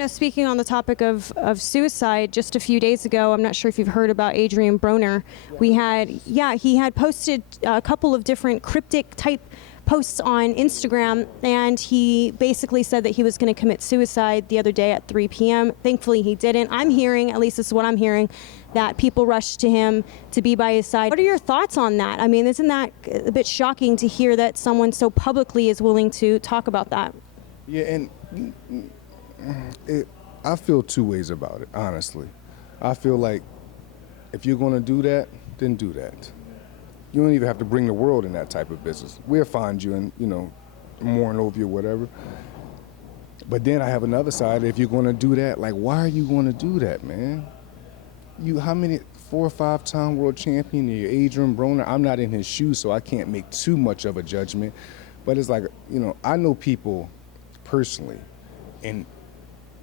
know, speaking on the topic of suicide, just a few days ago, I'm not sure if you've heard about Adrien Broner. He had posted a couple of different cryptic type posts on Instagram, and he basically said that he was going to commit suicide the other day at 3 p.m. Thankfully, he didn't. I'm hearing, at least this is what I'm hearing, that people rushed to him to be by his side. What are your thoughts on that? I mean, isn't that a bit shocking to hear that someone so publicly is willing to talk about that? Yeah, and I feel two ways about it, honestly. I feel like if you're going to do that, then do that. You don't even have to bring the world in that type of business. We'll find you and, mourn over you or whatever. But then I have another side. If you're going to do that, like, why are you going to do that, man? How many 4 or 5-time world champion, you're Adrien Broner. I'm not in his shoes, so I can't make too much of a judgment. But it's like, I know people personally in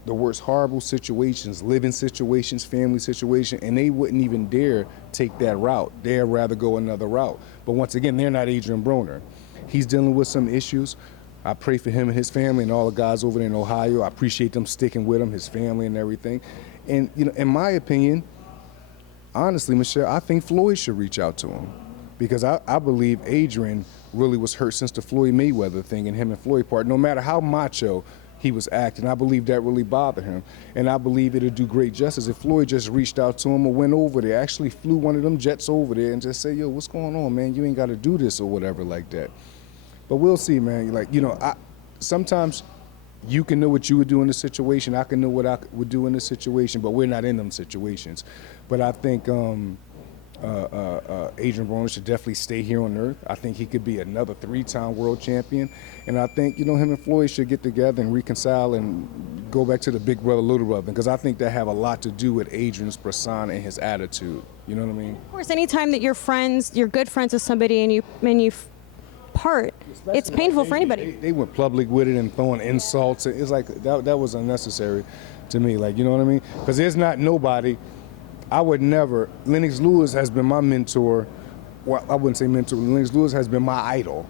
the worst horrible situations, living situations, family situations, and they wouldn't even dare take that route. They'd rather go another route. But once again, they're not Adrien Broner. He's dealing with some issues. I pray for him and his family and all the guys over there in Ohio. I appreciate them sticking with him, his family and everything. And, in my opinion, honestly, Michelle, I think Floyd should reach out to him, because I believe Adrien really was hurt since the Floyd Mayweather thing and him and Floyd part. No matter how macho he was acting, I believe that really bothered him. And I believe it'd do great justice if Floyd just reached out to him or went over there, actually flew one of them jets over there and just say, yo, what's going on, man? You ain't got to do this or whatever like that. But we'll see, man. Like, sometimes you can know what you would do in the situation. I can know what I would do in the situation, but we're not in them situations. But I think Adrien Broner should definitely stay here on earth. I think he could be another 3-time world champion. And I think, him and Floyd should get together and reconcile and go back to the big brother, little brother, because I think that have a lot to do with Adrien's persona and his attitude. You know what I mean? Of course, anytime that you're good friends with somebody and you part, especially, it's painful for anybody. They went public with it and throwing insults. It's like that was unnecessary to me. Like, you know what I mean? Because there's not nobody. I would never. Lennox Lewis has been my mentor. Well, I wouldn't say mentor. Lennox Lewis has been my idol.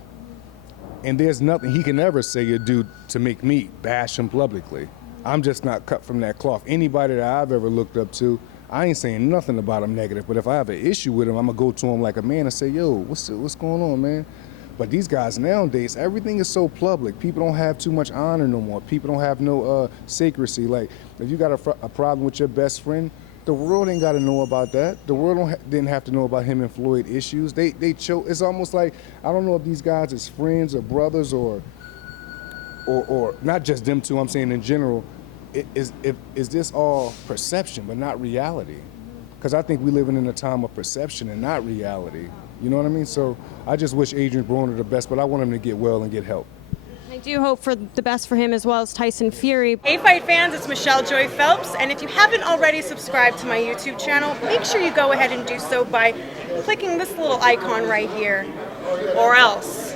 And there's nothing he can ever say or do to make me bash him publicly. I'm just not cut from that cloth. Anybody that I've ever looked up to, I ain't saying nothing about him negative. But if I have an issue with him, I'm gonna go to him like a man and say, yo, what's going on, man? But these guys nowadays, everything is so public. People don't have too much honor no more. People don't have no secrecy. Like, if you got a problem with your best friend, the world ain't got to know about that. The world didn't have to know about him and Floyd issues. They chose. It's almost like, I don't know if these guys is friends or brothers or not just them two. I'm saying in general, is this all perception but not reality? Because I think we living in a time of perception and not reality. You know what I mean? So I just wish Adrien Broner the best, but I want him to get well and get help. I do hope for the best for him as well as Tyson Fury. Hey Fight fans, it's Michelle Joy Phelps, and if you haven't already subscribed to my YouTube channel, make sure you go ahead and do so by clicking this little icon right here, or else